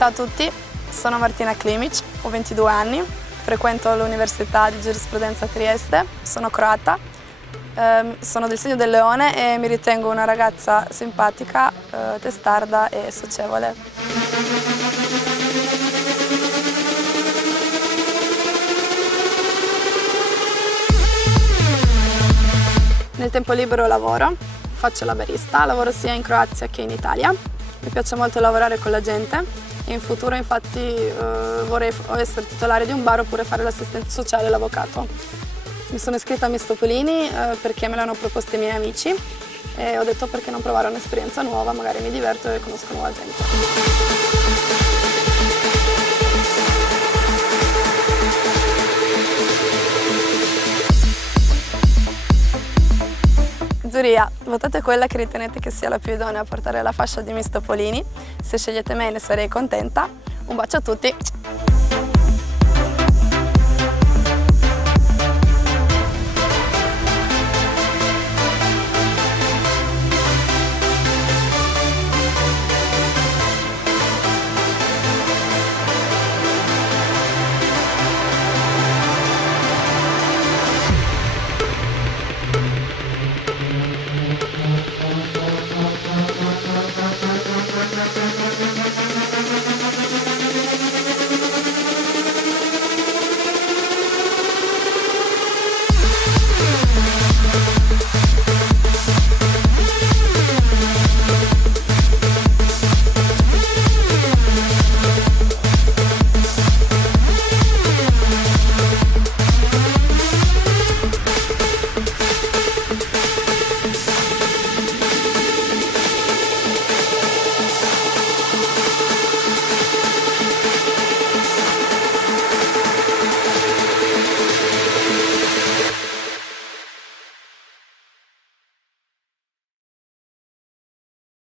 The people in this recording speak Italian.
Ciao a tutti, sono Martina Klimic, ho 22 anni, frequento l'Università di Giurisprudenza a Trieste, sono croata, sono del segno del leone e mi ritengo una ragazza simpatica, testarda e socievole. Nel tempo libero lavoro, faccio la barista, lavoro sia in Croazia che in Italia. Mi piace molto lavorare con la gente e in futuro infatti vorrei essere titolare di un bar oppure fare l'assistente sociale e l'avvocato. Mi sono iscritta a Miss Topolini perché me l'hanno proposto i miei amici e ho detto perché non provare un'esperienza nuova, magari mi diverto e conosco nuova gente. Giuria, votate quella che ritenete che sia la più idonea a portare la fascia di Miss Topolini. Se scegliete me ne sarei contenta. Un bacio a tutti!